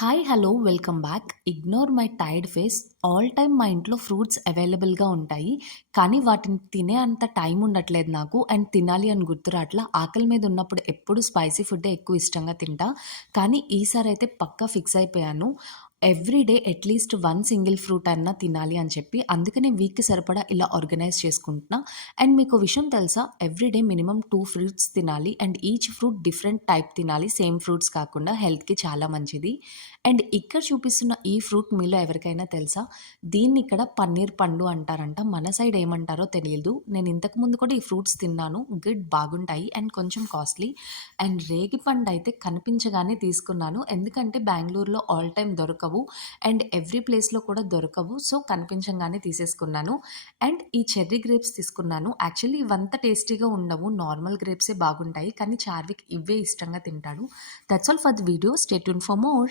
Hi hello welcome back. Ignore my tired face. All time మా ఇంట్లో fruits అవైలబుల్గా ఉంటాయి, కానీ వాటిని తినే అంత టైం ఉండట్లేదు నాకు. అండ్ తినాలి అని గుర్తు రావట్లా. ఆకలి మీద ఉన్నప్పుడు ఎప్పుడు స్పైసీ ఫుడ్డే ఎక్కువ ఇష్టంగా తింటా. కానీ ఈసారి అయితే పక్కా ఫిక్స్ అయిపోయాను, everyday at least one single fruit అన్నా తినాలి అని చెప్పి. అందుకనే వీక్కి సరిపడా ఇలా ఆర్గనైజ్ చేసుకుంటున్నా. అండ్ మీకు విషయం తెలుసా, ఎవ్రీడే మినిమం 2 ఫ్రూట్స్ తినాలి. And each fruit different type తినాలి, సేమ్ ఫ్రూట్స్ కాకుండా. హెల్త్కి చాలా మంచిది. అండ్ ఇక్కడ చూపిస్తున్న ఈ ఫ్రూట్ మీలో ఎవరికైనా తెలుసా? దీన్ని ఇక్కడ పన్నీర్ పండు అంటారంట. మన సైడ్ ఏమంటారో తెలియదు. నేను ఇంతకు ముందు కూడా ఈ ఫ్రూట్స్ తిన్నాను, గుడ్, బాగుంటాయి అండ్ కొంచెం కాస్ట్లీ. అండ్ రేగి పండు అయితే కనిపించగానే తీసుకున్నాను, ఎందుకంటే బెంగళూరులో ఆల్ టైమ్ దొరకవు అండ్ ఎవ్రీ ప్లేస్లో కూడా దొరకవు. సో కనిపించగానే తీసేసుకున్నాను. అండ్ ఈ చెర్రీ గ్రేప్స్ తీసుకున్నాను. యాక్చువల్లీ ఇవంతా టేస్టీగా ఉండవు, నార్మల్ గ్రేప్సే బాగుంటాయి, కానీ చార్విక్ ఇవే ఇష్టంగా తింటాడు. That's all for the video. Stay tune for more.